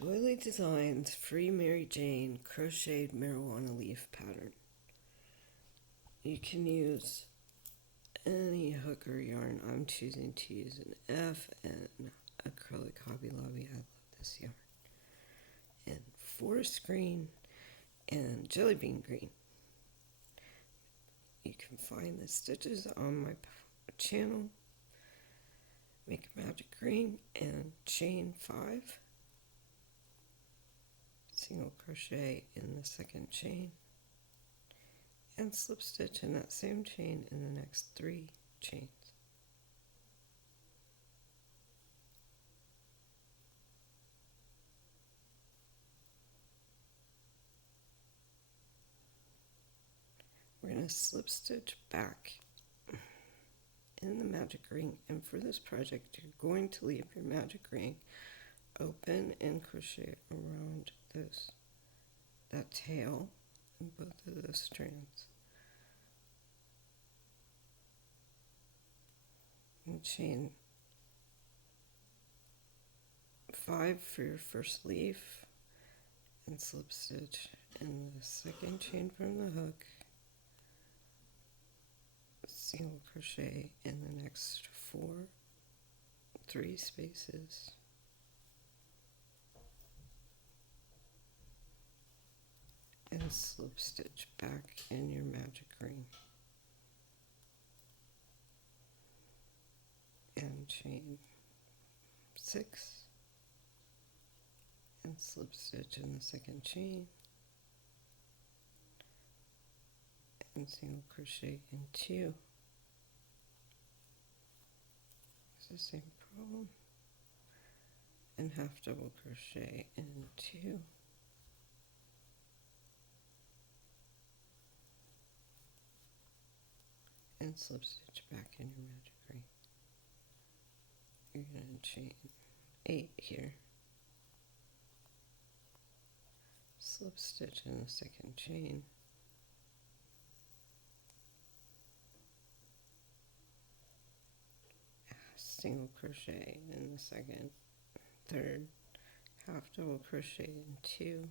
Doily Designs Free Mary Jane Crocheted Marijuana Leaf Pattern. You can use any hook or yarn. I'm choosing to use an F and acrylic Hobby Lobby. I love this yarn. And forest green and jelly bean green. You can find the stitches on my channel. Make a magic ring and chain 5. Single crochet in the second chain and slip stitch in that same chain in the next 3 chains. We're going to slip stitch back in the magic ring, and for this project you're going to leave your magic ring open and crochet around that tail in both of those strands. And chain 5 for your first leaf and slip stitch in the second chain from the hook, single crochet in the next 3 spaces, and slip stitch back in your magic ring and chain 6 and slip stitch in the second chain and single crochet in 2. It's the same problem, and half double crochet in 2. And slip stitch back in your magic ring. You're going to chain 8 here. Slip stitch in the second chain. Single crochet in the second, third, half double crochet in 2,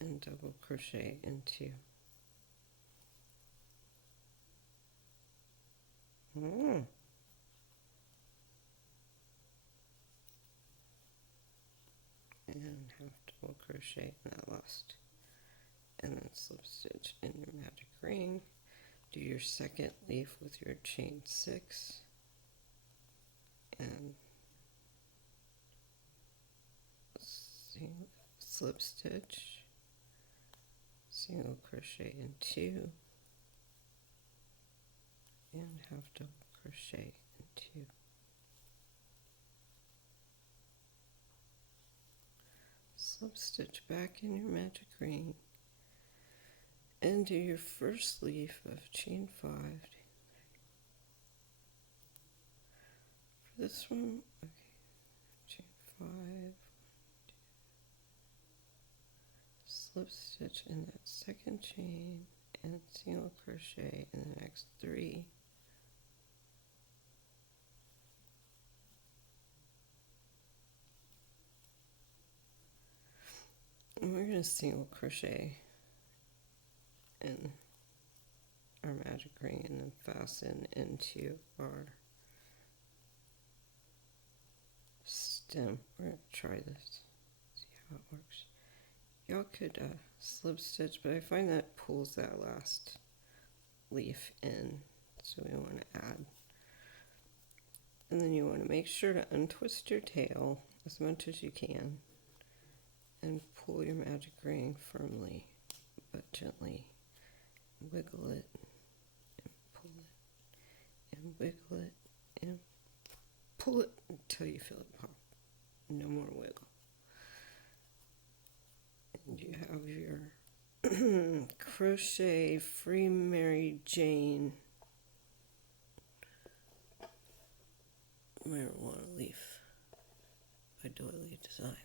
and double crochet in 2. And half double crochet in that last, and then slip stitch in your magic ring. Do your second leaf with your chain 6 and slip stitch, single crochet in 2, and half double crochet in 2. Slip stitch back in your magic ring and do your first leaf of chain 5. For this one, okay, chain 5, slip stitch in that second chain and single crochet in the next 3. And we're going to single crochet in our magic ring and then fasten into our stem. We're going to try this, see how it works. Y'all could slip stitch, but I find that pulls that last leaf in, so we want to add. And then you want to make sure to untwist your tail as much as you can and pull your magic ring firmly but gently. Wiggle it and pull it and wiggle it and pull it until you feel it pop. No more wiggle. And you have your Crochet Free Mary Jane Marijuana Leaf by Doily Designs.